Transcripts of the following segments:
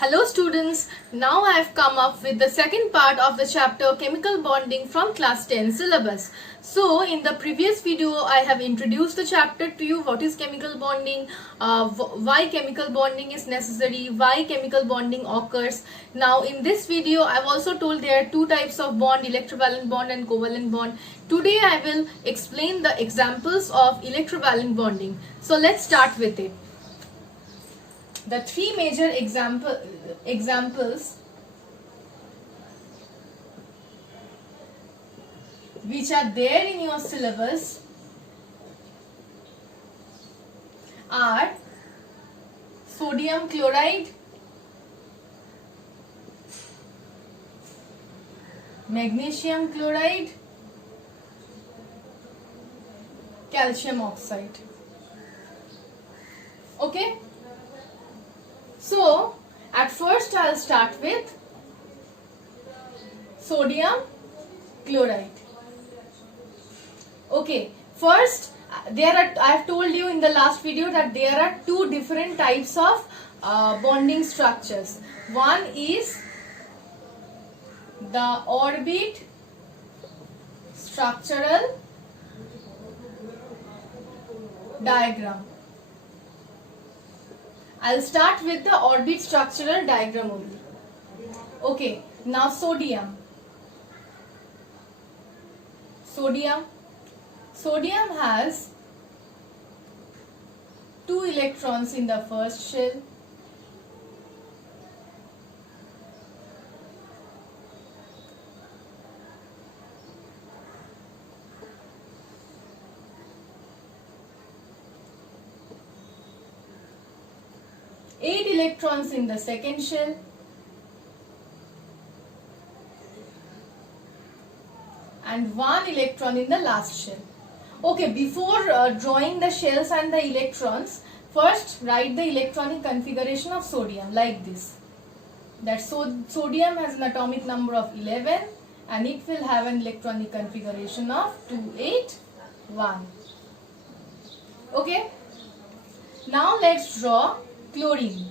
Hello students, now I have come up with the second part of the chapter chemical bonding from class 10 syllabus. So in the previous video I have introduced the chapter to you, what is chemical bonding, why chemical bonding is necessary, why chemical bonding occurs. Now in this video I have also told there are two types of bond, electrovalent bond and covalent bond. Today I will explain the examples of electrovalent bonding. So let's start with it. The three major examples which are there in your syllabus are sodium chloride, magnesium chloride, calcium oxide. Okay? So, at first I'll start with sodium chloride. Okay, first I have told you in the last video that there are two different types of bonding structures. One is the orbit structural diagram. I'll start with the orbit structural diagram only. Okay, now sodium. Sodium has 2 electrons in the first shell. Eight electrons in the second shell. And 1 electron in the last shell. Okay, before drawing the shells and the electrons, first write the electronic configuration of sodium like this. That sodium has an atomic number of 11 and it will have an electronic configuration of 281. Okay. Now let's draw chlorine.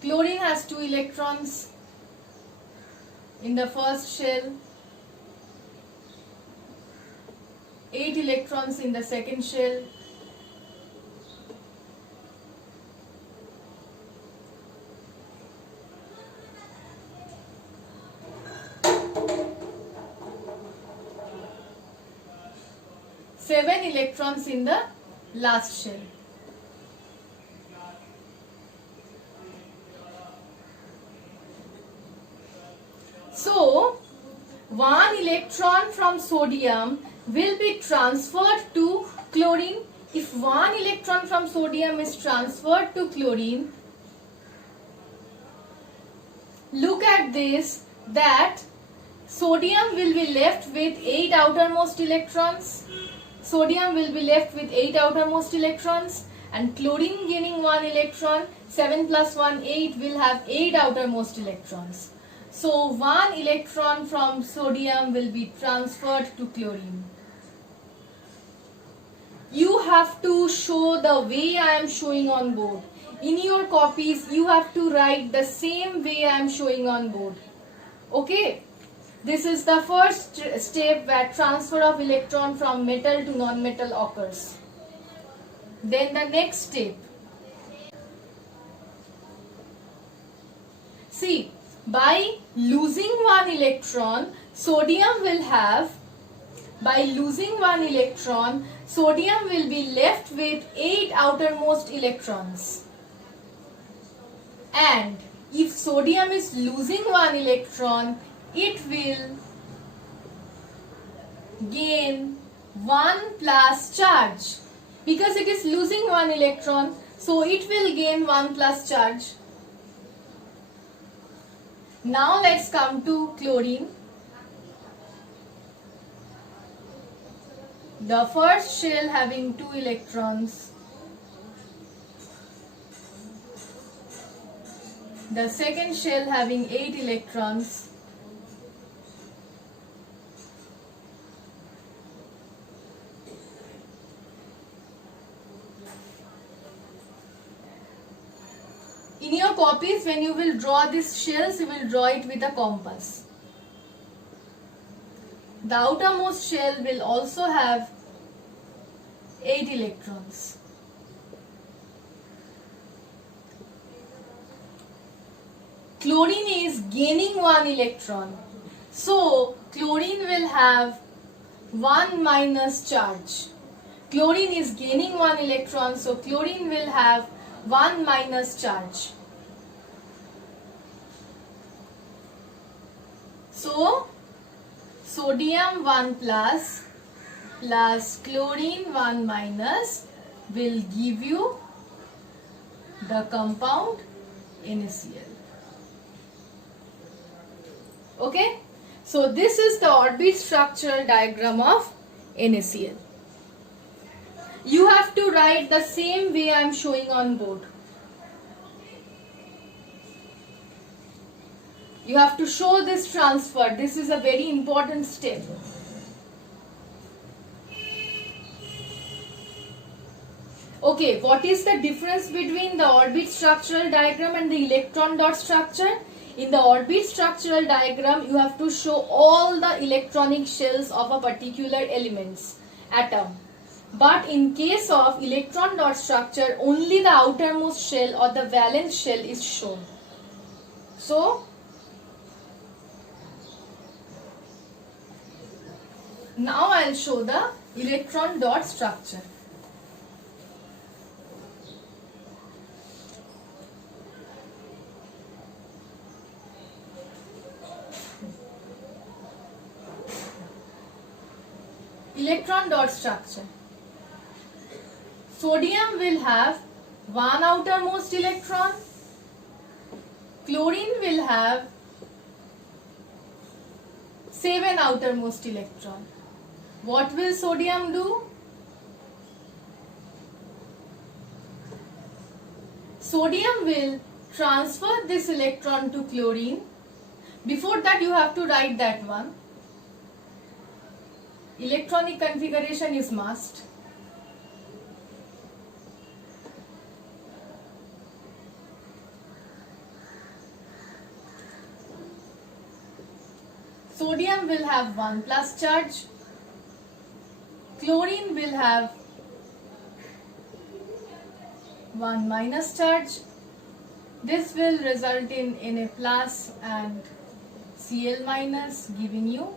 Chlorine has 2 electrons in the first shell, 8 electrons in the second shell, seven electrons in the last shell. So, 1 electron from sodium will be transferred to chlorine. If 1 electron from sodium is transferred to chlorine, look at this, that sodium will be left with 8 outermost electrons. Sodium will be left with 8 outermost electrons, and chlorine gaining 1 electron, 7 plus 1, 8, will have 8 outermost electrons. So 1 electron from sodium will be transferred to chlorine. You have to show the way I am showing on board. In your copies, you have to write the same way I am showing on board. Okay? This is the first step where transfer of electron from metal to non-metal occurs. Then the next step. See, by losing 1 electron, sodium will be left with 8 outermost electrons. And if sodium is losing 1 electron, it will gain 1 plus charge. Because it is losing 1 electron, so it will gain 1 plus charge. Now let's come to chlorine. The first shell having 2 electrons. The second shell having 8 electrons. In your copies, when you will draw these shells, you will draw it with a compass. The outermost shell will also have 8 electrons. Chlorine is gaining 1 electron. So, chlorine will have 1 minus charge. Chlorine is gaining 1 electron, so chlorine will have 1 minus charge. So, sodium 1 plus chlorine 1 minus will give you the compound NaCl. Okay? So, this is the orbit structural diagram of NaCl. You have to write the same way I am showing on board. You have to show this transfer. This is a very important step. Okay, what is the difference between the orbit structural diagram and the electron dot structure? In the orbit structural diagram, you have to show all the electronic shells of a particular atom. But in case of electron dot structure, only the outermost shell or the valence shell is shown. So, now I will show the electron dot structure. Electron dot structure. Sodium will have 1 outermost electron. Chlorine will have 7 outermost electron. What will sodium do? Sodium will transfer this electron to chlorine. Before that, you have to write that one. Electronic configuration is must. Sodium will have 1 plus charge. Chlorine will have 1 minus charge. This will result in Na plus and Cl minus, giving you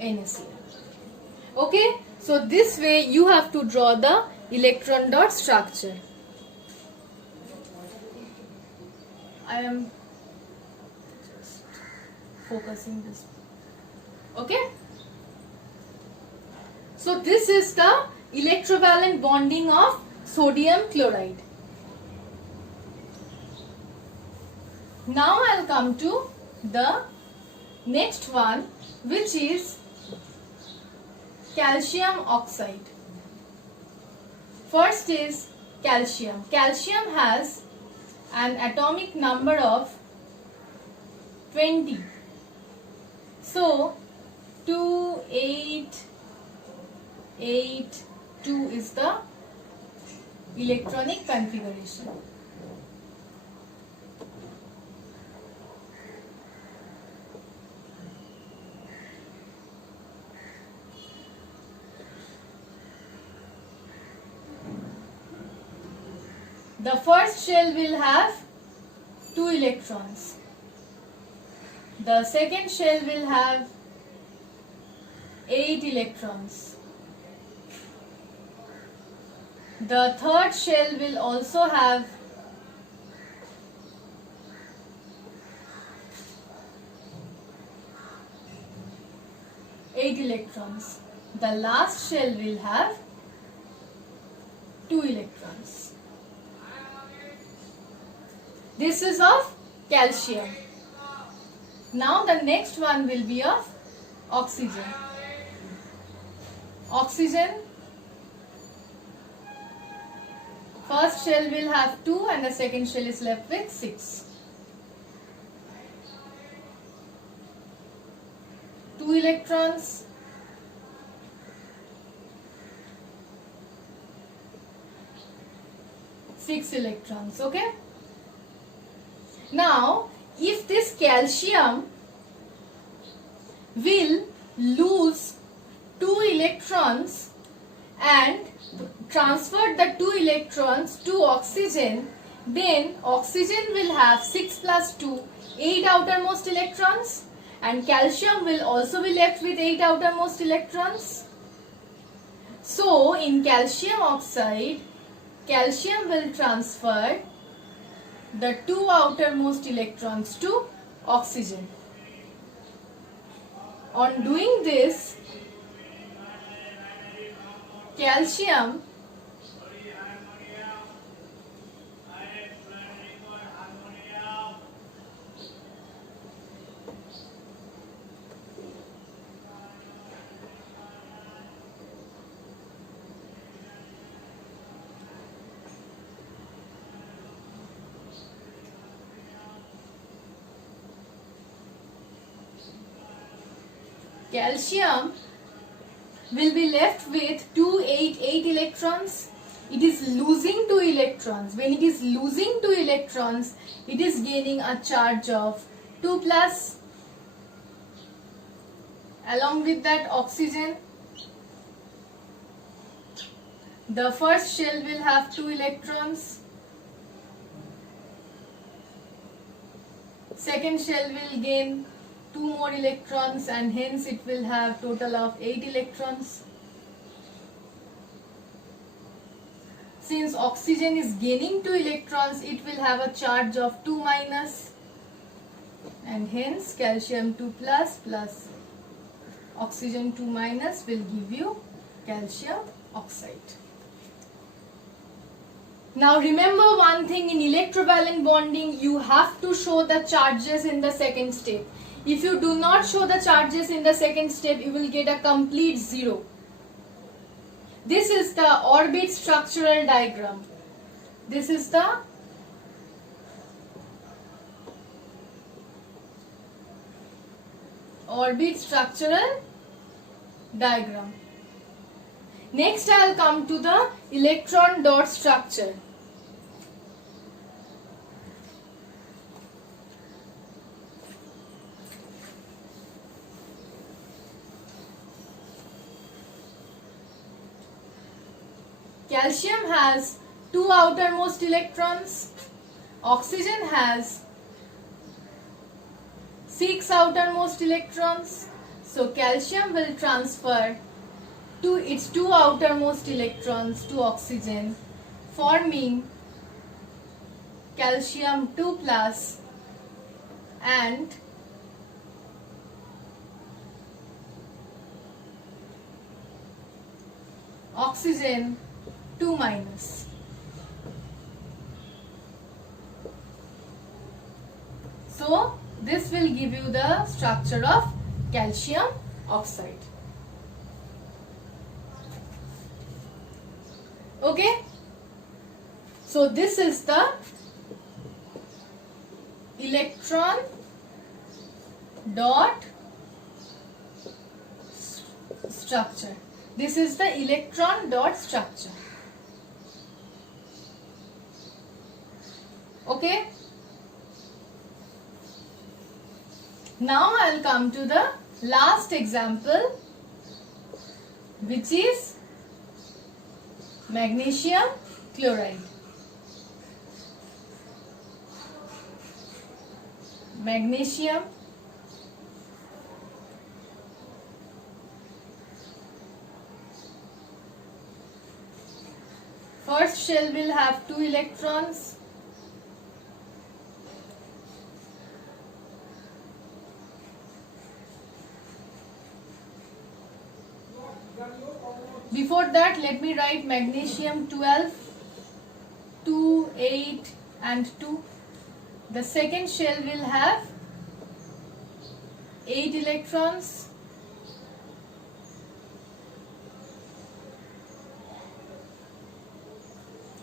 NaCl. Okay, so this way you have to draw the electron dot structure. I am just focusing this. Okay, so this is the electrovalent bonding of sodium chloride. Now I'll come to the next one, which is calcium oxide. First is calcium. Calcium has an atomic number of 20. So 2, 8, 8, 2 is the electronic configuration. The first shell will have 2 electrons. The second shell will have 8 electrons. The third shell will also have 8 electrons. The last shell will have 2 electrons. This is of calcium. Now the next one will be of oxygen. Oxygen, first shell will have 2 and the second shell is left with 6. 2 electrons. Six electrons, okay? Now, if this calcium will lose 2 electrons and transfer the 2 electrons to oxygen, then oxygen will have 6 plus 2, 8 outermost electrons, and calcium will also be left with 8 outermost electrons. So, in calcium oxide, calcium will transfer the 2 outermost electrons to oxygen. On doing this, calcium will be left with 288 electrons. It is losing 2 electrons. When it is losing 2 electrons, it is gaining a charge of 2 plus. Along with that oxygen, the first shell will have 2 electrons. Second shell will gain 2 more electrons, and hence it will have total of 8 electrons. Since oxygen is gaining 2 electrons, it will have a charge of 2 minus, and hence calcium 2 plus plus oxygen 2 minus will give you calcium oxide. Now remember one thing, in electrovalent bonding you have to show the charges in the second step. If you do not show the charges in the second step, you will get a complete zero. This is the orbit structural diagram. This is the orbit structural diagram. Next I will come to the electron dot structure. Calcium has 2 outermost electrons, oxygen has 6 outermost electrons. So calcium will transfer its 2 outermost electrons to oxygen, forming calcium 2 plus and oxygen 2 minus. So this will give you the structure of calcium oxide. Okay, so this is the electron dot structure. This is the electron dot structure. Okay, now I will come to the last example, which is magnesium chloride. Magnesium first shell will have 2 electrons. Before that, let me write magnesium 12, 2, 8 and 2. The second shell will have 8 electrons.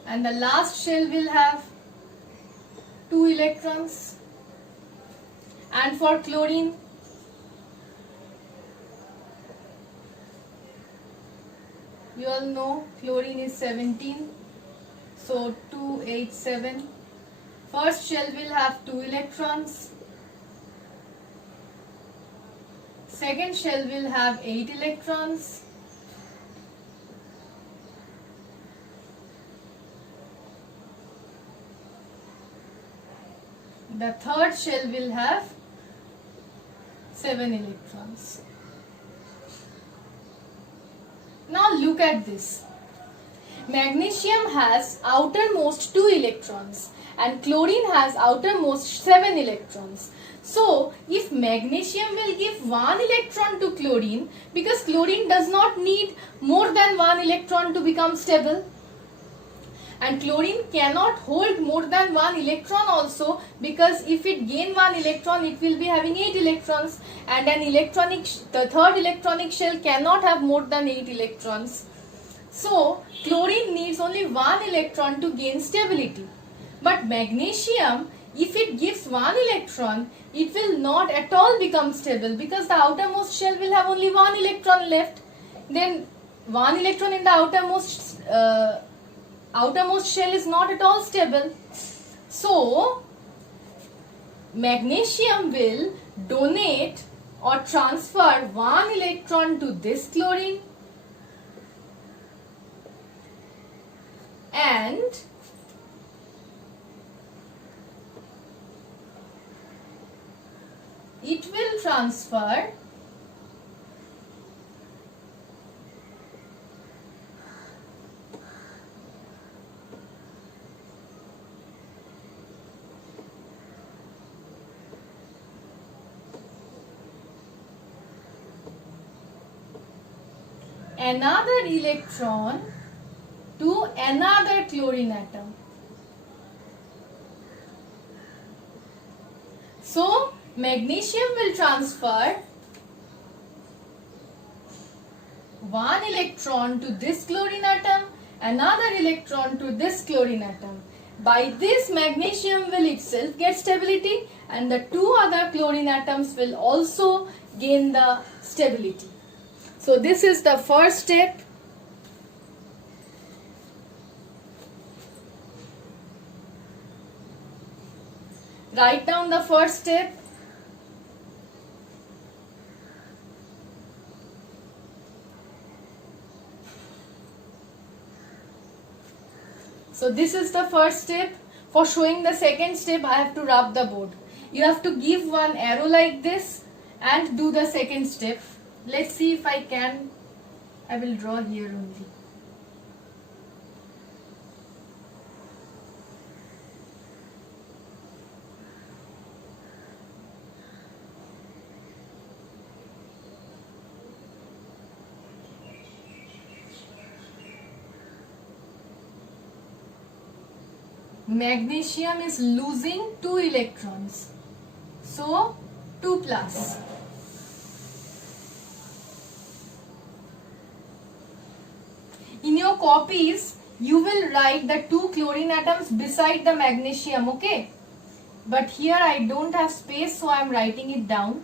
And the last shell will have 2 electrons. And for chlorine, you all know chlorine is 17, so 2, 8, 7. first shell will have 2 electrons, second shell will have 8 electrons, the third shell will have 7 electrons. Now look at this. Magnesium has outermost 2 electrons and chlorine has outermost 7 electrons. So, if magnesium will give 1 electron to chlorine, because chlorine does not need more than 1 electron to become stable, and chlorine cannot hold more than 1 electron also, because if it gain 1 electron it will be having 8 electrons, and the third electronic shell cannot have more than 8 electrons. So chlorine needs only 1 electron to gain stability. But magnesium, if it gives 1 electron, it will not at all become stable, because the outermost shell will have only 1 electron left. Then 1 electron in the outermost shell is not at all stable. So magnesium will donate or transfer 1 electron to this chlorine, and it will transfer another electron to another chlorine atom. So magnesium will transfer 1 electron to this chlorine atom, another electron to this chlorine atom. By this, magnesium will itself get stability, and the 2 other chlorine atoms will also gain the stability. So this is the first step. Write down the first step. So this is the first step. For showing the second step, I have to rub the board. You have to give one arrow like this and do the second step. Let's see if I can. I will draw here only. Magnesium is losing 2 electrons. So 2 plus. In your copies, you will write the 2 chlorine atoms beside the magnesium, okay? But here I don't have space, so I am writing it down.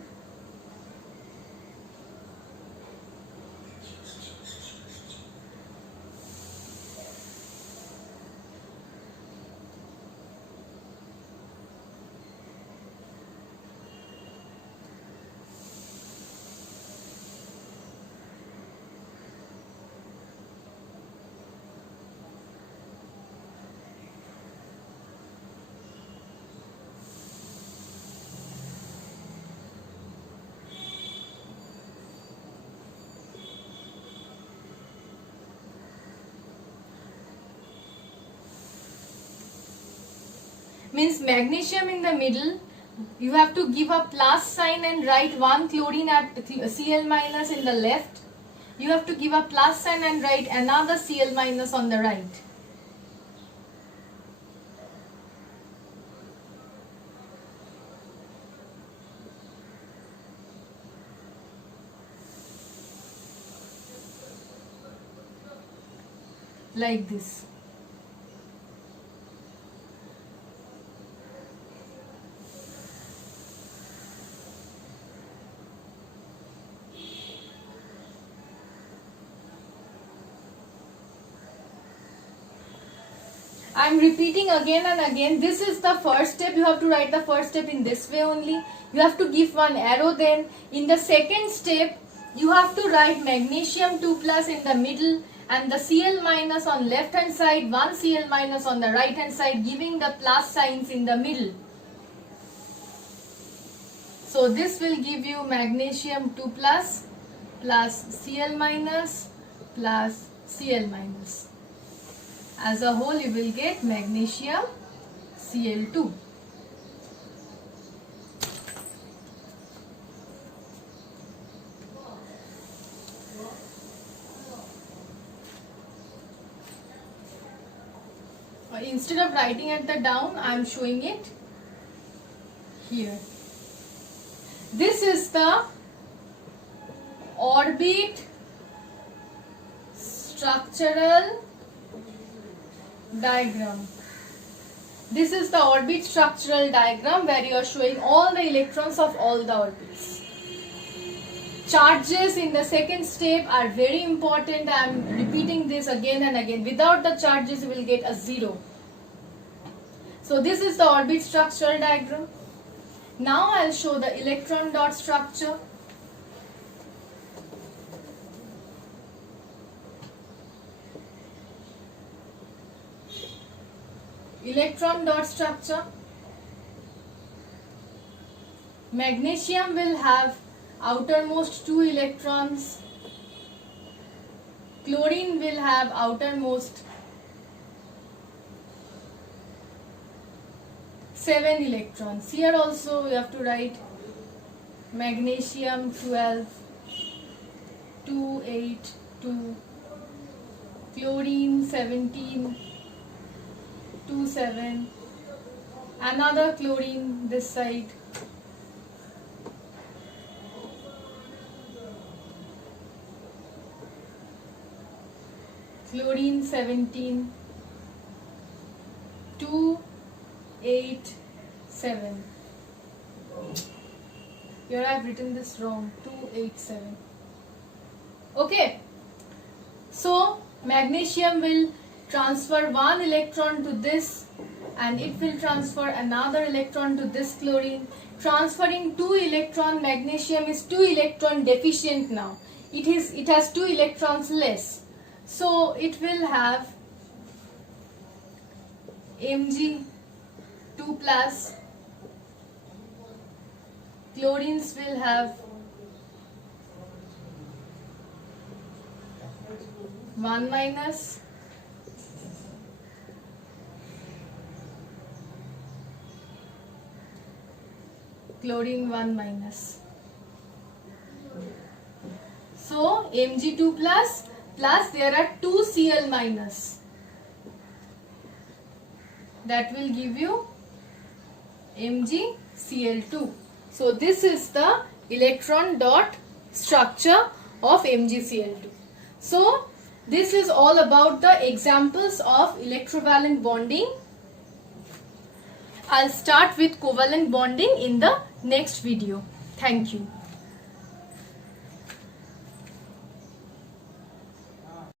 Means magnesium in the middle, you have to give a plus sign and write 1 chlorine at Cl minus in the left. You have to give a plus sign and write another Cl minus on the right. Like this. I'm repeating again and again. This is the first step. You have to write the first step in this way only. You have to give one arrow then. In the second step, you have to write magnesium 2 plus in the middle and the Cl minus on left hand side, 1 Cl minus on the right hand side, giving the plus signs in the middle. So this will give you magnesium 2 plus Cl minus plus Cl minus. As a whole you will get magnesium Cl2. Instead of writing at the down, I am showing it here. This is the orbit structural diagram. This is the orbit structural diagram where you are showing all the electrons of all the orbits. Charges in the second step are very important. I am repeating this again and again. Without the charges you will get a 0. So this is the orbit structural diagram. Now I will show the electron dot structure. Electron dot structure. Magnesium will have outermost 2 electrons. Chlorine will have outermost 7 electrons. Here also you have to write magnesium 12, 2, 8, 2, chlorine 17, 2, 7, another chlorine this side, chlorine 17, 2, 8, 7. Here I have written this wrong. 2, 8, 7. Okay. So magnesium will transfer 1 electron to this and it will transfer another electron to this chlorine. Transferring 2 electron, magnesium is 2 electron deficient now. It has 2 electrons less. So it will have Mg 2 plus, chlorines will have 1 minus, chlorine 1 minus. So Mg2 plus there are 2 Cl minus. That will give you MgCl2. So this is the electron dot structure of MgCl2. So this is all about the examples of electrovalent bonding. I'll start with covalent bonding in the next video. Thank you.